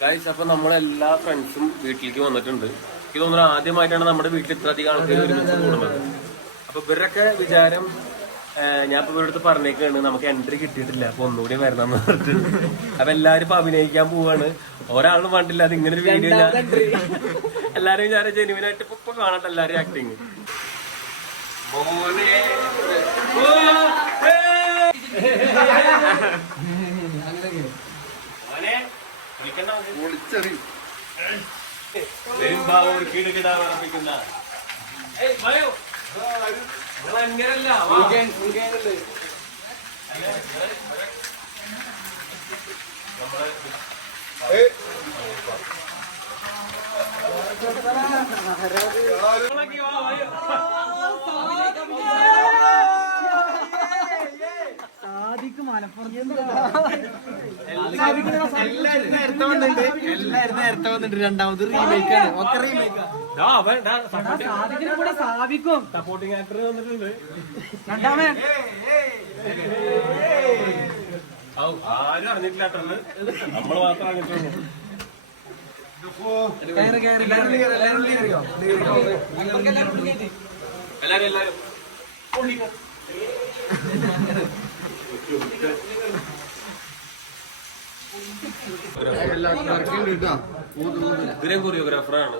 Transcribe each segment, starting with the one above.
Guys, അപ്പൊ നമ്മളെല്ലാ ഫ്രണ്ട്സും വീട്ടിലേക്ക് വന്നിട്ടുണ്ട്. എനിക്ക് തോന്നുന്നു ആദ്യമായിട്ടാണ് നമ്മുടെ വീട്ടിൽ ഇത്ര അധികം ആൾക്കാർ ഒരുമിച്ച് കൂടുന്നത്. അപ്പൊ ഇവരൊക്കെ വിചാരം ഞാൻ ഇപ്പൊ ഇവരുടെ അടുത്ത് പറഞ്ഞേക്കാണ് നമുക്ക് എൻട്രി കിട്ടിയിട്ടില്ല, അപ്പൊ ഒന്നുകൂടി വരണം എന്ന് പറഞ്ഞിട്ട്. അപ്പൊ എല്ലാരും ഇപ്പൊ അഭിനയിക്കാൻ പോവാണ്. ഒരാളും കണ്ടില്ല അത് ഇങ്ങനെ ഒരു വീഡിയോ. എല്ലാരും വിചാരം ജെനുവിനായിട്ട് ഇപ്പൊ കാണട്ടെ എല്ലാരും ആക്ടിങ്. സാദിക്ക് മലപ്പുറം നേരത്തെ വന്നിട്ട് രണ്ടാമത് റീമേക്കാണ്. ഒക്കെ റീമേക്കാ. സാദിക്കിനെ കൂടെ സാദിക്കും സപ്പോർട്ടിംഗ് ആക്ടർ വന്നിട്ടുണ്ട്. രണ്ടാമൻ ആരും അറിഞ്ഞിട്ടില്ല. നമ്മള് മാത്രം അറിഞ്ഞിട്ടുള്ളൂ. എല്ലാരും ഇതിനെ കൊറിയോഗ്രാഫറാണ്.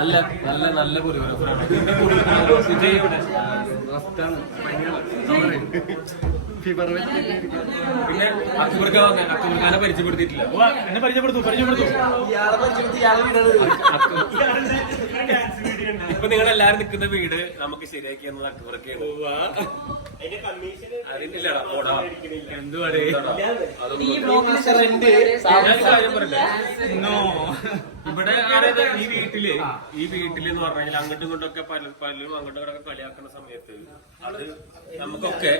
അല്ല, നല്ല നല്ല കൊറിയോഗ്രാഫറാണ്. പിന്നെ അക്ബർഖാനെ പരിചയപ്പെടുത്തിയിട്ടില്ല. എന്നെ പരിചയപ്പെടുത്തു. ഇപ്പൊ നിങ്ങൾ എല്ലാരും നിൽക്കുന്ന വീട് നമുക്ക് ശരിയാക്കി എന്നത് അക്ബർക്കാണ്. ഇവിടെ ഈ വീട്ടില് എന്ന് പറഞ്ഞാൽ അങ്ങോട്ടും ഇങ്ങോട്ടൊക്കെ പലരും അങ്ങോട്ടും ഇങ്ങോട്ടൊക്കെ കളിയാക്കുന്ന സമയത്ത് അത് നമുക്കൊക്കെ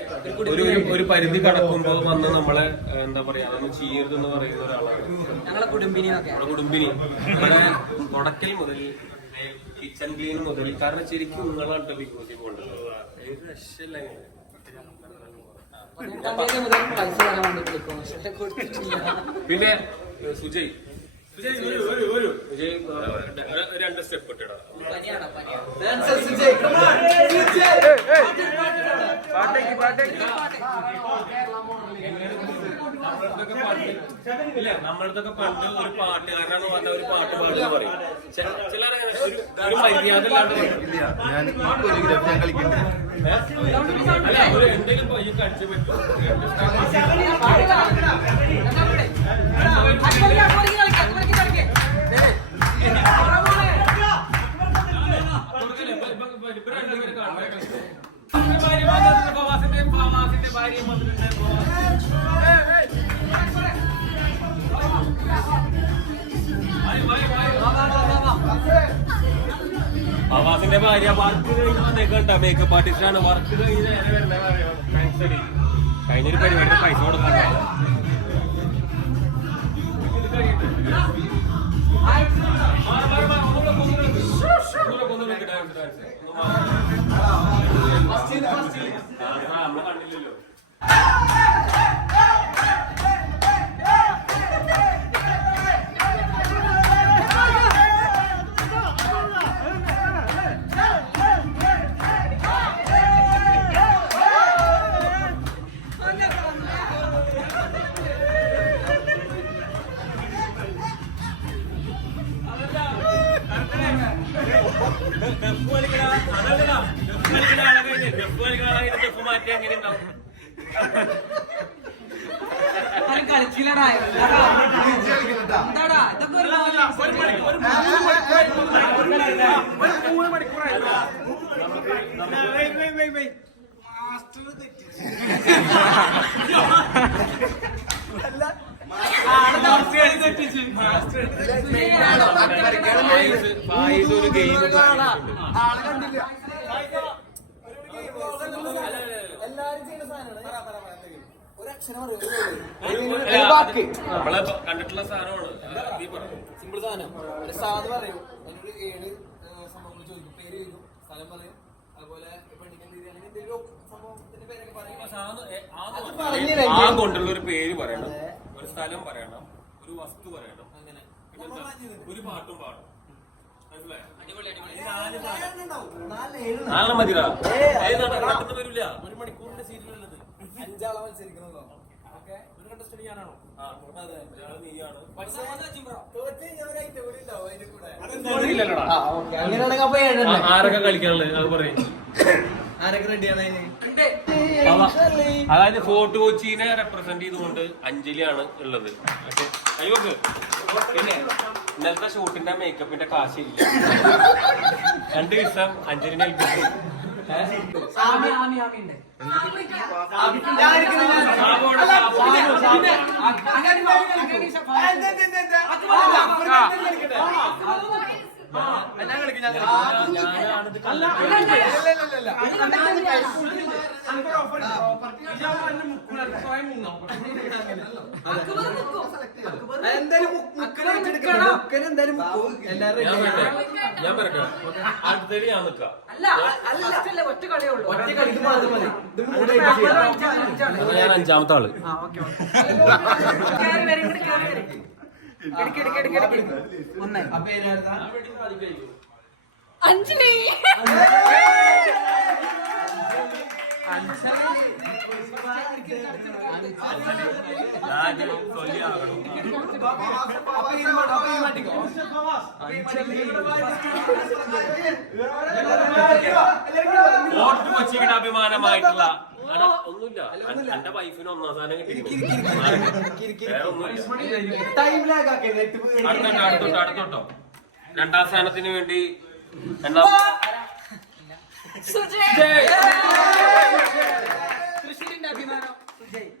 ഒരു പരിധി കടക്കുമ്പോ വന്ന് നമ്മളെ എന്താ പറയാ നമ്മൾ ചെയ്യരുതെന്ന് പറയുന്ന ഒരാളാണ് ഞങ്ങളെ കുടുംബിനി. ഇവിടെ തുടക്കൽ മുതൽ കിച്ചൺ ക്ലീൻ മുതൽ. കാരണം ശരിക്കും നിങ്ങളാണ് ബിഗ് ബോസിൽ പോകേണ്ടത്. രക്ഷയില്ല. പിന്നെ സുജയ് രണ്ട് സ്റ്റെപ്പ് ഇട്ടിടാ. ഇല്ല, നമ്മളടുത്തൊക്കെ പണ്ട് ഒരു പാട്ടുകാരനാണ് പറഞ്ഞ ഒരു പാട്ട് പാടുന്ന പറയും. ചില ഒരു മര്യാദ അല്ല, ഒരു എന്തെങ്കിലും പയ്യെ കഴിച്ചു പറ്റും. ആവാസിന്റെ ഭാര്യ വർക്ക് കഴിഞ്ഞ് വന്നേക്കട്ടാ. മേക്കപ്പ് ആർട്ടിസ്റ്റാണ്. വർക്ക് കഴിഞ്ഞ് നേരെ വരുന്ന കഴിഞ്ഞൊരു പരിപാടിയുടെ പൈസ കൊടുക്കണ്ട. നമ്മളെ കണ്ടില്ലല്ലോ. ഒരു ഗെയിം നമ്മളെ കണ്ടിട്ടുള്ള സാധനമാണ്. സിമ്പിൾ സാധനം. സാധനം പറയൂ. എന്നോട് 7 സംഭവങ്ങൾ ചോദിക്കും. പേര് ചോദിക്കും, സ്ഥലം പറയും, അതുപോലെ പെണ്ണിന്റെ പേര്, അല്ലെങ്കിൽ എന്തെങ്കിലും സംഭവത്തിന്റെ പേരൊക്കെ പറയും. ആ കൊണ്ടുള്ള ഒരു പേര് പറയണം, ഒരു സ്ഥലം പറയണം, ഒരു വസ്തു പറയണം, അങ്ങനെ ഒരു പാട്ടും പാടും. നാളെ മതിടാ, പെട്ടെന്ന് വരില്ല. 1 മണിക്കൂറിന്റെ സീരിയലുള്ളത് 5 ആളെ മത്സരിക്കണല്ലോ. ഒരു കണ്ടസ്റ്റന്റ് ഞാനാണോ? നീയാണ്. ആരൊക്കെ കളിക്കാനുള്ളത് അത് പറയും. ആരൊക്കെ റെഡിയാണ്? അതായത് ഫോർട്ട് കൊച്ചിനെ റെപ്രസെന്റ് ചെയ്തുകൊണ്ട് അഞ്ജലിയാണ് ഉള്ളത്. അയ്യോക്ക് പിന്നെ ഇന്നലത്തെ ഷൂട്ടിന്റെ മേക്കപ്പിന്റെ കാശില്ല. 2 ദിവസം അഞ്ജലിനെ ഏൽപ്പിച്ചു. ഞാൻ പറയട്ടെ, അടുത്തേക്ക് ഞാൻ നിക്കാം. ഞാൻ 5ാമത്തെ ആള്. അഞ്ജലി. ഫോർട്ട് കൊച്ചിയുടെ അഭിമാനമായിട്ടുള്ള ഒന്നുമില്ല. എന്റെ വൈഫിന് 1ാം സ്ഥാനം കിട്ടിയിരിക്കുന്നു. അടുത്തോട്ടോ 2ാം സ്ഥാനത്തിന് വേണ്ടി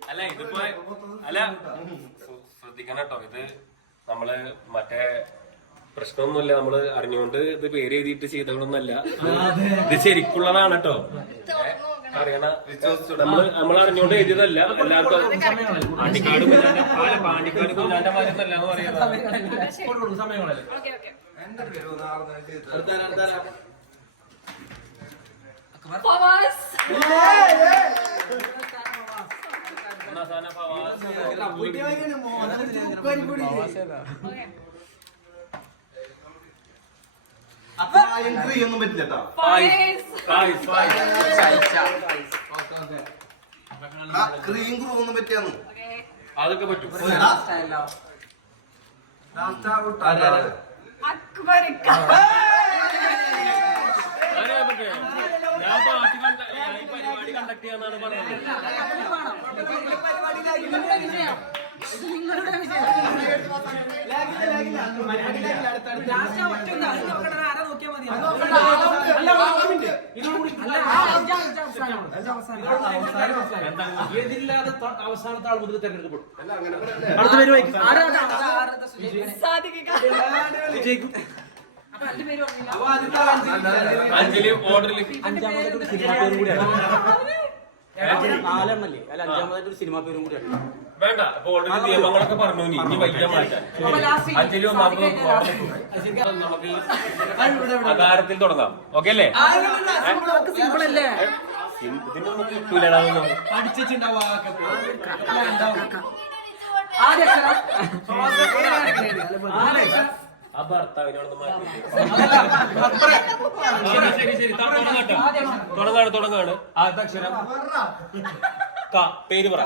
അല്ല ഇതിപ്പോ അല്ല ശ്രദ്ധിക്കണം കേട്ടോ. ഇത് നമ്മള് മറ്റേ പ്രശ്നമൊന്നുമില്ല. നമ്മള് അറിഞ്ഞുകൊണ്ട് ഇത് പേര് എഴുതിയിട്ട് ചെയ്തതൊന്നുമല്ല. ഇത് ശരിക്കുള്ളതാണ് കേട്ടോ. അറിയണ നമ്മൾ അറിഞ്ഞുകൊണ്ട് എഴുതിയതല്ല. എല്ലാവർക്കും പാണ്ടിക്കാട് പാണ്ടിക്കാട് കുഞ്ഞാന്റെ മാരെന്നല്ല എന്ന് പറയുന്നത്. സമയങ്ങളല്ലേ ഒന്നും പറ്റില്ല. ക്രീം ഒന്നും പറ്റിയാന്ന് അതൊക്കെ പറ്റും. ഞാൻ പരിപാടി കണ്ടക്ട് ചെയ്യാന്നാണ് പറഞ്ഞത്. ഏതില്ലാതെ അവസാനത്തെ ആൾ മുതൽ തെരഞ്ഞെടുക്കപ്പെടും. അഞ്ജലി ഓർഡറിൽ 5ാമതായിട്ട് സിനിമാ പേരും കൂടിയാണ്. 4 അല്ല 5ാമതായിട്ട് സിനിമാ പേരും കൂടിയാണ്. വേണ്ട. അപ്പൊ ഓൾറെഡി നിയമങ്ങളൊക്കെ പറഞ്ഞു. ഇനി വയ്ക്കാൻ മാറ്റാൻ അഞ്ജലി നമുക്ക് അകാരത്തിൽ തുടങ്ങാം. ഓക്കെ അല്ലേ? ഇതിനൊന്നും കിട്ടൂലടാ. ആ ഭർത്താവിനോടൊന്ന് മാറ്റി. ശരി തുടങ്ങാണ്. ആദ്യത്തെ അക്ഷരം പേര് പറ.